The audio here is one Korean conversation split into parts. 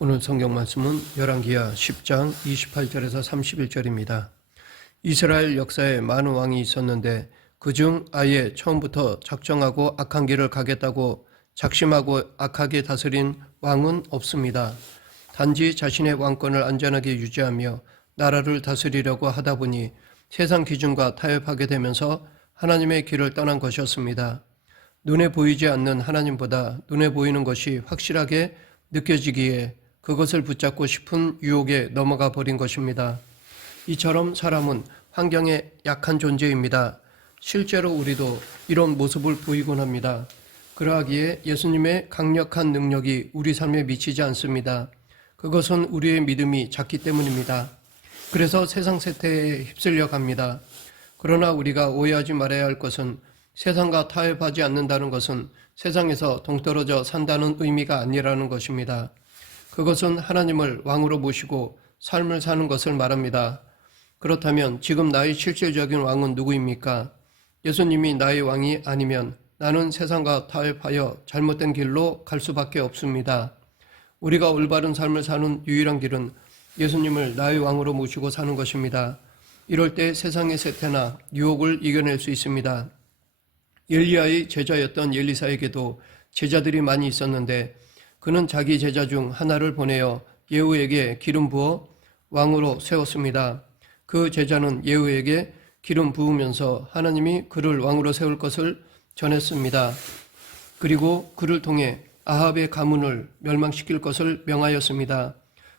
오늘 성경 말씀은 열왕기하 10장 28절에서 31절입니다. 이스라엘 역사에 많은 왕이 있었는데 그중 아예 처음부터 작정하고 악한 길을 가겠다고 작심하고 악하게 다스린 왕은 없습니다. 단지 자신의 왕권을 안전하게 유지하며 나라를 다스리려고 하다 보니 세상 기준과 타협하게 되면서 하나님의 길을 떠난 것이었습니다. 눈에 보이지 않는 하나님보다 눈에 보이는 것이 확실하게 느껴지기에 그것을 붙잡고 싶은 유혹에 넘어가 버린 것입니다. 이처럼 사람은 환경에 약한 존재입니다. 실제로 우리도 이런 모습을 보이곤 합니다. 그러하기에 예수님의 강력한 능력이 우리 삶에 미치지 않습니다. 그것은 우리의 믿음이 작기 때문입니다. 그래서 세상 세태에 휩쓸려 갑니다. 그러나 우리가 오해하지 말아야 할 것은 세상과 타협하지 않는다는 것은 세상에서 동떨어져 산다는 의미가 아니라는 것입니다. 그것은 하나님을 왕으로 모시고 삶을 사는 것을 말합니다. 그렇다면 지금 나의 실질적인 왕은 누구입니까? 예수님이 나의 왕이 아니면 나는 세상과 타협하여 잘못된 길로 갈 수밖에 없습니다. 우리가 올바른 삶을 사는 유일한 길은 예수님을 나의 왕으로 모시고 사는 것입니다. 이럴 때 세상의 세태나 유혹을 이겨낼 수 있습니다. 엘리야의 제자였던 엘리사에게도 제자들이 많이 있었는데 그는 자기 제자 중 하나를 보내어 예후에게 기름 부어 왕으로 세웠습니다. 그 제자는 예후에게 기름 부으면서 하나님이 그를 왕으로 세울 것을 전했습니다. 그리고 그를 통해 아합의 가문을 멸망시킬 것을 명하였습니다.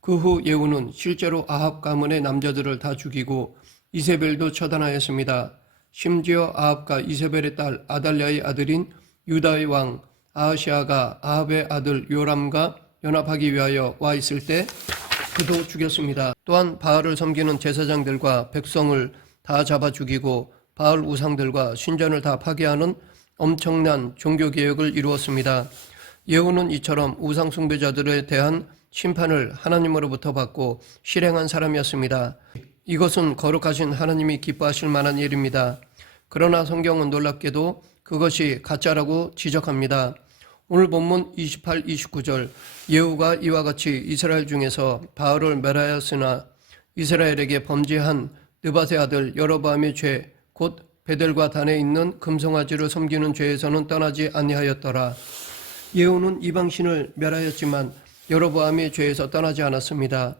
그 후 예후는 실제로 아합 가문의 남자들을 다 죽이고 이세벨도 처단하였습니다. 심지어 아합과 이세벨의 딸 아달랴의 아들인 유다의 왕 아하시아가 아합의 아들 요람과 연합하기 위하여 와 있을 때 그도 죽였습니다. 또한 바알을 섬기는 제사장들과 백성을 다 잡아 죽이고 바알 우상들과 신전을 다 파괴하는 엄청난 종교개혁을 이루었습니다. 예후는 이처럼 우상 숭배자들에 대한 심판을 하나님으로부터 받고 실행한 사람이었습니다. 이것은 거룩하신 하나님이 기뻐하실 만한 일입니다. 그러나 성경은 놀랍게도 그것이 가짜라고 지적합니다. 오늘 본문 28, 29절 예후가 이와 같이 이스라엘 중에서 바알을 멸하였으나 이스라엘에게 범죄한 느밧의 아들 여로보암의 죄 곧 베델과 단에 있는 금송아지를 섬기는 죄에서는 떠나지 아니하였더라. 예후는 이방신을 멸하였지만 여로보암의 죄에서 떠나지 않았습니다.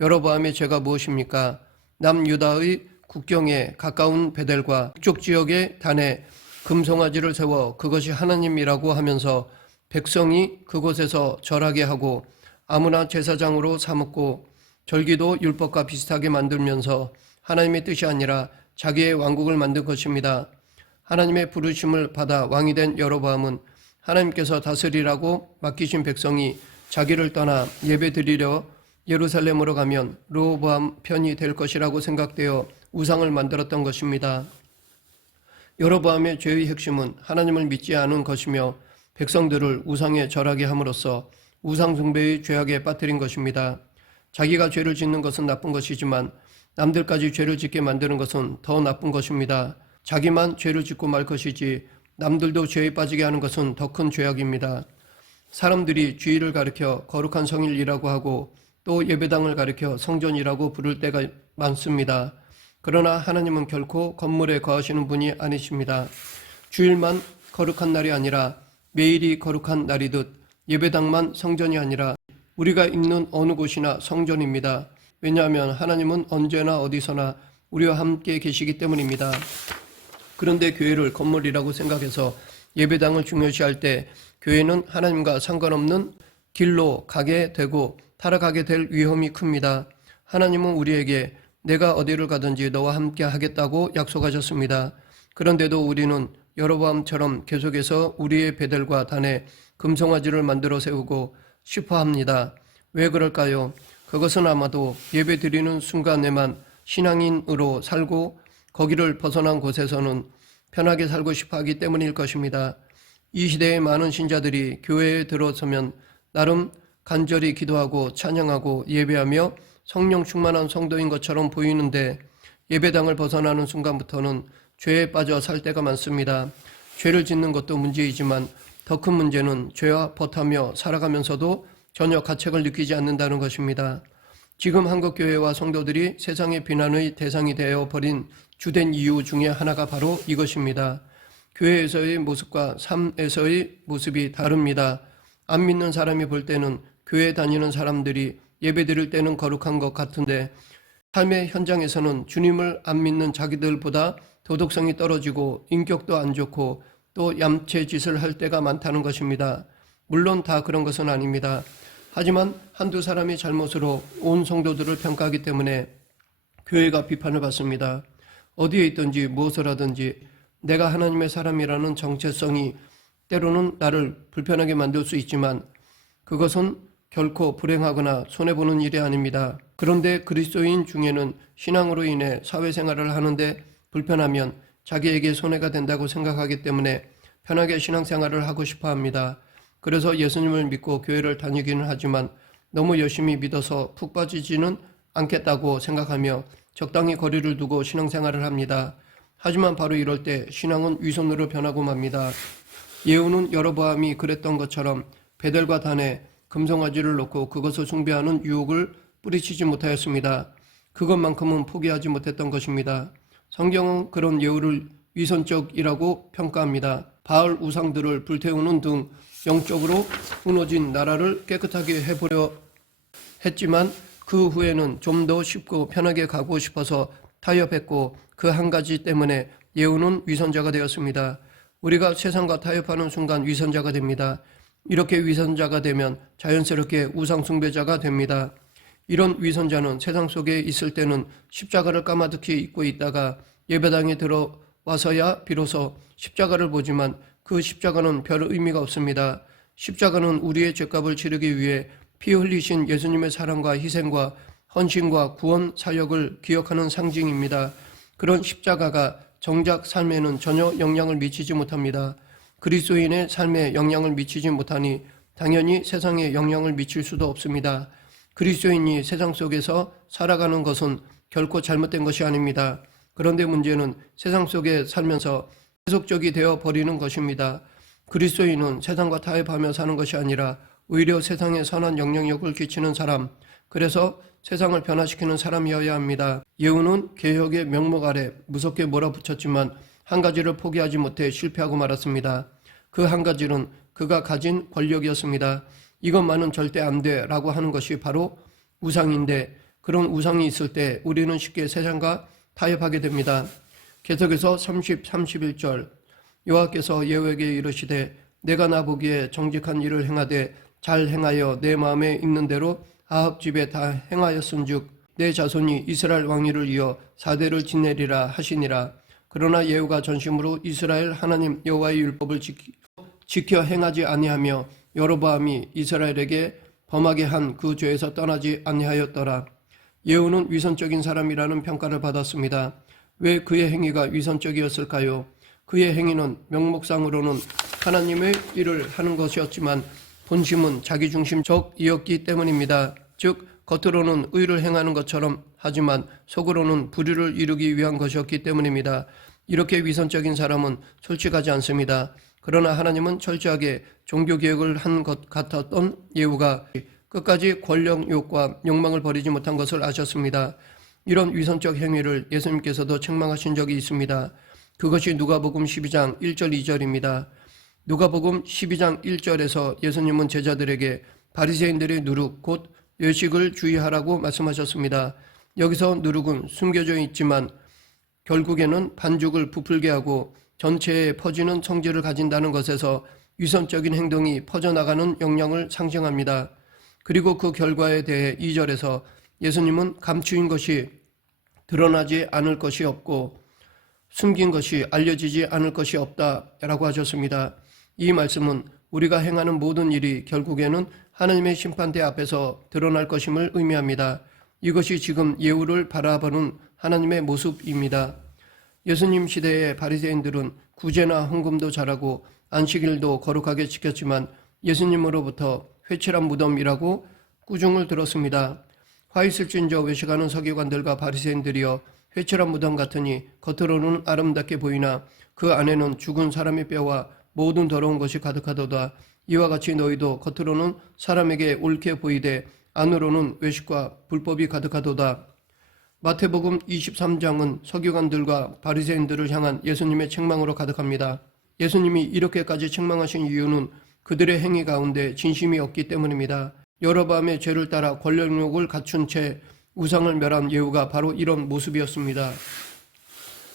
여로보암의 죄가 무엇입니까? 남유다의 국경에 가까운 베델과 북쪽 지역의 단에 금송아지를 세워 그것이 하나님이라고 하면서 백성이 그곳에서 절하게 하고 아무나 제사장으로 삼고 절기도 율법과 비슷하게 만들면서 하나님의 뜻이 아니라 자기의 왕국을 만든 것입니다. 하나님의 부르심을 받아 왕이 된 여로보암은 하나님께서 다스리라고 맡기신 백성이 자기를 떠나 예배드리려 예루살렘으로 가면 르호보암 편이 될 것이라고 생각되어 우상을 만들었던 것입니다. 여로보암의 죄의 핵심은 하나님을 믿지 않은 것이며 백성들을 우상에 절하게 함으로써 우상 숭배의 죄악에 빠뜨린 것입니다. 자기가 죄를 짓는 것은 나쁜 것이지만 남들까지 죄를 짓게 만드는 것은 더 나쁜 것입니다. 자기만 죄를 짓고 말 것이지 남들도 죄에 빠지게 하는 것은 더 큰 죄악입니다. 사람들이 주일을 가리켜 거룩한 성일이라고 하고 또 예배당을 가리켜 성전이라고 부를 때가 많습니다. 그러나 하나님은 결코 건물에 거하시는 분이 아니십니다. 주일만 거룩한 날이 아니라 매일이 거룩한 날이듯 예배당만 성전이 아니라 우리가 있는 어느 곳이나 성전입니다. 왜냐하면 하나님은 언제나 어디서나 우리와 함께 계시기 때문입니다. 그런데 교회를 건물이라고 생각해서 예배당을 중요시할 때 교회는 하나님과 상관없는 길로 가게 되고 타락하게 될 위험이 큽니다. 하나님은 우리에게 내가 어디를 가든지 너와 함께 하겠다고 약속하셨습니다. 그런데도 우리는 여로보암처럼 계속해서 우리의 베델과 단에 금송아지를 만들어 세우고 싶어 합니다. 왜 그럴까요? 그것은 아마도 예배 드리는 순간에만 신앙인으로 살고 거기를 벗어난 곳에서는 편하게 살고 싶어 하기 때문일 것입니다. 이 시대의 많은 신자들이 교회에 들어서면 나름 간절히 기도하고 찬양하고 예배하며 성령 충만한 성도인 것처럼 보이는데 예배당을 벗어나는 순간부터는 죄에 빠져 살 때가 많습니다. 죄를 짓는 것도 문제이지만 더 큰 문제는 죄와 버타며 살아가면서도 전혀 가책을 느끼지 않는다는 것입니다. 지금 한국교회와 성도들이 세상의 비난의 대상이 되어 버린 주된 이유 중에 하나가 바로 이것입니다. 교회에서의 모습과 삶에서의 모습이 다릅니다. 안 믿는 사람이 볼 때는 교회 다니는 사람들이 예배 드릴 때는 거룩한 것 같은데 삶의 현장에서는 주님을 안 믿는 자기들보다 도덕성이 떨어지고 인격도 안 좋고 또 얌체 짓을 할 때가 많다는 것입니다. 물론 다 그런 것은 아닙니다. 하지만 한두 사람이 잘못으로 온 성도들을 평가하기 때문에 교회가 비판을 받습니다. 어디에 있든지 무엇을 하든지 내가 하나님의 사람이라는 정체성이 때로는 나를 불편하게 만들 수 있지만 그것은 결코 불행하거나 손해보는 일이 아닙니다. 그런데 그리스도인 중에는 신앙으로 인해 사회생활을 하는데 불편하면 자기에게 손해가 된다고 생각하기 때문에 편하게 신앙생활을 하고 싶어 합니다. 그래서 예수님을 믿고 교회를 다니기는 하지만 너무 열심히 믿어서 푹 빠지지는 않겠다고 생각하며 적당히 거리를 두고 신앙생활을 합니다. 하지만 바로 이럴 때 신앙은 위선으로 변하고 맙니다. 예후는 여로보암이 그랬던 것처럼 베델과 단에 금송아지를 놓고 그것을 숭배하는 유혹을 뿌리치지 못하였습니다. 그것만큼은 포기하지 못했던 것입니다. 성경은 그런 예후를 위선적이라고 평가합니다. 바알 우상들을 불태우는 등 영적으로 무너진 나라를 깨끗하게 해보려 했지만 그 후에는 좀 더 쉽고 편하게 가고 싶어서 타협했고 그 한 가지 때문에 예후는 위선자가 되었습니다. 우리가 세상과 타협하는 순간 위선자가 됩니다. 이렇게 위선자가 되면 자연스럽게 우상숭배자가 됩니다. 이런 위선자는 세상 속에 있을 때는 십자가를 까마득히 입고 있다가 예배당에 들어와서야 비로소 십자가를 보지만 그 십자가는 별 의미가 없습니다. 십자가는 우리의 죄값을 치르기 위해 피 흘리신 예수님의 사랑과 희생과 헌신과 구원 사역을 기억하는 상징입니다. 그런 십자가가 정작 삶에는 전혀 영향을 미치지 못합니다. 그리스도인의 삶에 영향을 미치지 못하니 당연히 세상에 영향을 미칠 수도 없습니다. 그리스도인이 세상 속에서 살아가는 것은 결코 잘못된 것이 아닙니다. 그런데 문제는 세상 속에 살면서 세속적이 되어 버리는 것입니다. 그리스도인은 세상과 타협하며 사는 것이 아니라 오히려 세상에 선한 영향력을 끼치는 사람, 그래서 세상을 변화시키는 사람이어야 합니다. 예후는 개혁의 명목 아래 무섭게 몰아붙였지만 한 가지를 포기하지 못해 실패하고 말았습니다. 그 한 가지는 그가 가진 권력이었습니다. 이것만은 절대 안 돼 라고 하는 것이 바로 우상인데 그런 우상이 있을 때 우리는 쉽게 세상과 타협하게 됩니다. 계속해서 30, 31절 여호와께서 예후에게 이르시되 내가 나보기에 정직한 일을 행하되 잘 행하여 내 마음에 있는 대로 아합 집에 다 행하였은즉 내 자손이 이스라엘 왕위를 이어 4대를 지내리라 하시니라. 그러나 예후가 전심으로 이스라엘 하나님 여호와의 율법을 지켜 행하지 아니하며 여로보암이 이스라엘에게 범하게 한 그 죄에서 떠나지 아니하였더라. 예후는 위선적인 사람이라는 평가를 받았습니다. 왜 그의 행위가 위선적이었을까요? 그의 행위는 명목상으로는 하나님의 일을 하는 것이었지만 본심은 자기중심적이었기 때문입니다. 즉 겉으로는 의를 행하는 것처럼 하지만 속으로는 불의를 이루기 위한 것이었기 때문입니다. 이렇게 위선적인 사람은 솔직하지 않습니다. 그러나 하나님은 철저하게 종교개혁을 한 것 같았던 예후가 끝까지 권력욕과 욕망을 버리지 못한 것을 아셨습니다. 이런 위선적 행위를 예수님께서도 책망하신 적이 있습니다. 그것이 누가복음 12장 1절 2절입니다. 누가복음 12장 1절에서 예수님은 제자들에게 바리새인들의 누룩 곧 외식을 주의하라고 말씀하셨습니다. 여기서 누룩은 숨겨져 있지만 결국에는 반죽을 부풀게 하고 전체에 퍼지는 성질을 가진다는 것에서 위선적인 행동이 퍼져나가는 영향을 상징합니다. 그리고 그 결과에 대해 2절에서 예수님은 감추인 것이 드러나지 않을 것이 없고 숨긴 것이 알려지지 않을 것이 없다라고 하셨습니다. 이 말씀은 우리가 행하는 모든 일이 결국에는 하나님의 심판대 앞에서 드러날 것임을 의미합니다. 이것이 지금 예후를 바라보는 하나님의 모습입니다. 예수님 시대의 바리새인들은 구제나 헌금도 잘하고 안식일도 거룩하게 지켰지만 예수님으로부터 회칠한 무덤이라고 꾸중을 들었습니다. 화 있을진저 외식하는 서기관들과 바리새인들이여 회칠한 무덤 같으니 겉으로는 아름답게 보이나 그 안에는 죽은 사람의 뼈와 모든 더러운 것이 가득하도다. 이와 같이 너희도 겉으로는 사람에게 옳게 보이되 안으로는 외식과 불법이 가득하도다. 마태복음 23장은 서기관들과 바리새인들을 향한 예수님의 책망으로 가득합니다. 예수님이 이렇게까지 책망하신 이유는 그들의 행위 가운데 진심이 없기 때문입니다. 여로보암의 죄를 따라 권력욕을 갖춘 채 우상을 멸한 예후가 바로 이런 모습이었습니다.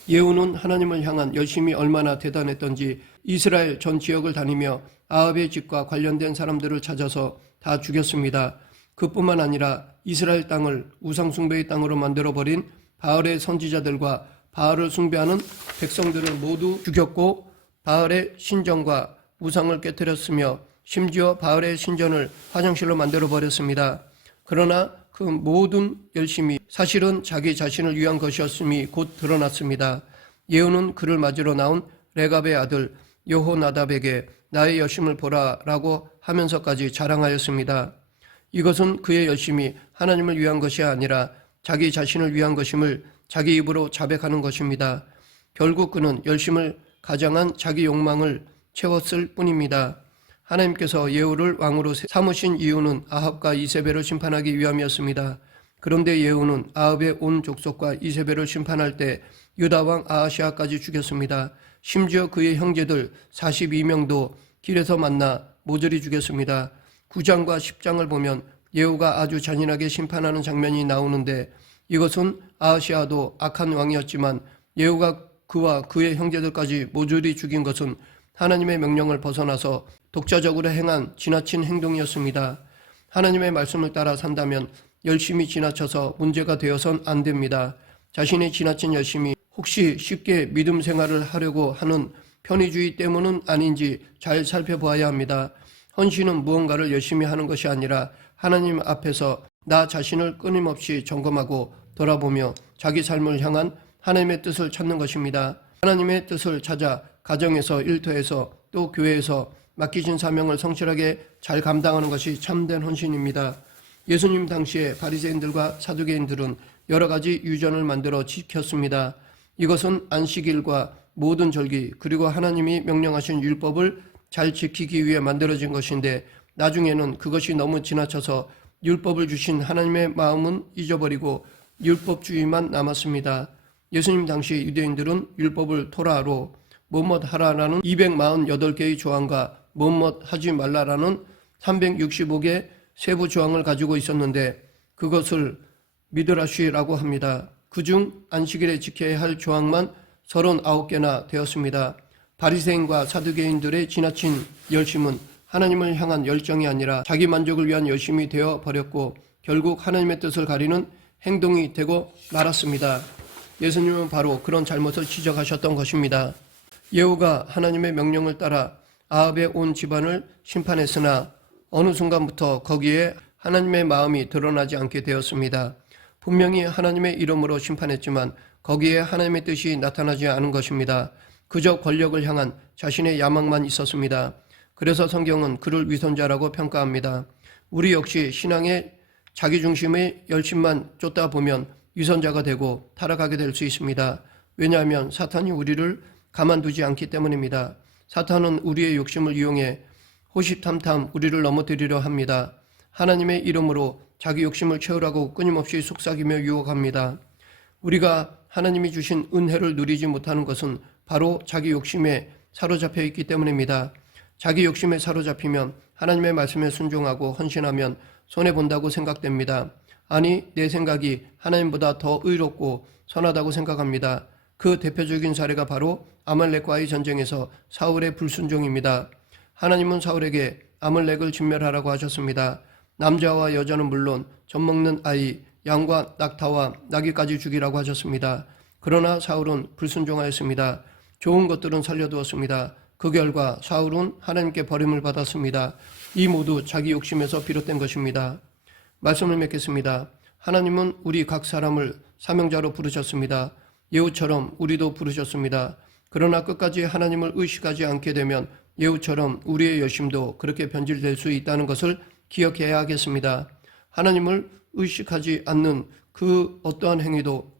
예후는 하나님을 향한 열심이 얼마나 대단했던지 이스라엘 전 지역을 다니며 아합의 집과 관련된 사람들을 찾아서 다 죽였습니다. 그뿐만 아니라 이스라엘 땅을 우상 숭배의 땅으로 만들어버린 바알의 선지자들과 바알을 숭배하는 백성들을 모두 죽였고 바알의 신전과 우상을 깨뜨렸으며 심지어 바알의 신전을 화장실로 만들어버렸습니다. 그러나 그 모든 열심이 사실은 자기 자신을 위한 것이었음이 곧 드러났습니다. 예후는 그를 맞으러 나온 레갑의 아들 여호나답에게 나의 열심을 보라라고 하면서까지 자랑하였습니다. 이것은 그의 열심이 하나님을 위한 것이 아니라 자기 자신을 위한 것임을 자기 입으로 자백하는 것입니다. 결국 그는 열심을 가장한 자기 욕망을 채웠을 뿐입니다. 하나님께서 예후를 왕으로 삼으신 이유는 아합과 이세벨을 심판하기 위함이었습니다. 그런데 예후는 아합의 온 족속과 이세벨을 심판할 때 유다 왕 아하시아까지 죽였습니다. 심지어 그의 형제들 42명도 길에서 만나 모조리 죽였습니다. 9장과 10장을 보면 예후가 아주 잔인하게 심판하는 장면이 나오는데 이것은 아하시아도 악한 왕이었지만 예후가 그와 그의 형제들까지 모조리 죽인 것은 하나님의 명령을 벗어나서 독자적으로 행한 지나친 행동이었습니다. 하나님의 말씀을 따라 산다면 열심히 지나쳐서 문제가 되어선 안 됩니다. 자신의 지나친 열심이 혹시 쉽게 믿음 생활을 하려고 하는 편의주의 때문은 아닌지 잘 살펴보아야 합니다. 헌신은 무언가를 열심히 하는 것이 아니라 하나님 앞에서 나 자신을 끊임없이 점검하고 돌아보며 자기 삶을 향한 하나님의 뜻을 찾는 것입니다. 하나님의 뜻을 찾아 가정에서, 일터에서, 또 교회에서 맡기신 사명을 성실하게 잘 감당하는 것이 참된 헌신입니다. 예수님 당시에 바리새인들과 사두개인들은 여러 가지 유전을 만들어 지켰습니다. 이것은 안식일과 모든 절기 그리고 하나님이 명령하신 율법을 잘 지키기 위해 만들어진 것인데 나중에는 그것이 너무 지나쳐서 율법을 주신 하나님의 마음은 잊어버리고 율법주의만 남았습니다. 예수님 당시 유대인들은 율법을 토라로 뭐뭇 하라라는 248개의 조항과 뭐뭇 하지 말라라는 365개 세부 조항을 가지고 있었는데 그것을 미드라쉬라고 합니다. 그중 안식일에 지켜야 할 조항만 39개나 되었습니다. 바리새인과 사두개인들의 지나친 열심은 하나님을 향한 열정이 아니라 자기 만족을 위한 열심이 되어 버렸고 결국 하나님의 뜻을 가리는 행동이 되고 말았습니다. 예수님은 바로 그런 잘못을 지적하셨던 것입니다. 예후가 하나님의 명령을 따라 아합의 온 집안을 심판했으나 어느 순간부터 거기에 하나님의 마음이 드러나지 않게 되었습니다. 분명히 하나님의 이름으로 심판했지만 거기에 하나님의 뜻이 나타나지 않은 것입니다. 그저 권력을 향한 자신의 야망만 있었습니다. 그래서 성경은 그를 위선자라고 평가합니다. 우리 역시 신앙의 자기중심의 열심만 쫓다 보면 위선자가 되고 타락하게 될 수 있습니다. 왜냐하면 사탄이 우리를 가만두지 않기 때문입니다. 사탄은 우리의 욕심을 이용해 호시탐탐 우리를 넘어뜨리려 합니다. 하나님의 이름으로 자기 욕심을 채우라고 끊임없이 속삭이며 유혹합니다. 우리가 하나님이 주신 은혜를 누리지 못하는 것은 바로 자기 욕심에 사로잡혀 있기 때문입니다. 자기 욕심에 사로잡히면 하나님의 말씀에 순종하고 헌신하면 손해본다고 생각됩니다. 아니, 내 생각이 하나님보다 더 의롭고 선하다고 생각합니다. 그 대표적인 사례가 바로 아말렉과의 전쟁에서 사울의 불순종입니다. 하나님은 사울에게 아말렉을 진멸하라고 하셨습니다. 남자와 여자는 물론 젖먹는 아이, 양과 낙타와 나귀까지 죽이라고 하셨습니다. 그러나 사울은 불순종하였습니다. 좋은 것들은 살려두었습니다. 그 결과 사울은 하나님께 버림을 받았습니다. 이 모두 자기 욕심에서 비롯된 것입니다. 말씀을 맺겠습니다. 하나님은 우리 각 사람을 사명자로 부르셨습니다. 예후처럼 우리도 부르셨습니다. 그러나 끝까지 하나님을 의식하지 않게 되면 예후처럼 우리의 열심도 그렇게 변질될 수 있다는 것을 기억해야 하겠습니다. 하나님을 의식하지 않는 그 어떠한 행위도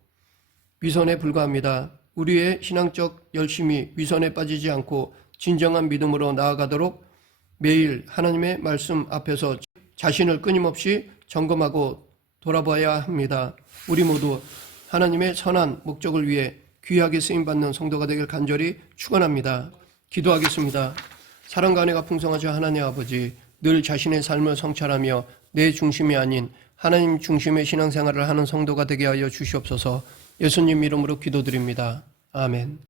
위선에 불과합니다. 우리의 신앙적 열심이 위선에 빠지지 않고 진정한 믿음으로 나아가도록 매일 하나님의 말씀 앞에서 자신을 끊임없이 점검하고 돌아봐야 합니다. 우리 모두 하나님의 선한 목적을 위해 귀하게 쓰임받는 성도가 되길 간절히 축원합니다. 기도하겠습니다. 사랑과 은혜가 풍성하신 하나님 아버지, 늘 자신의 삶을 성찰하며 내 중심이 아닌 하나님 중심의 신앙생활을 하는 성도가 되게 하여 주시옵소서. 예수님 이름으로 기도드립니다. 아멘.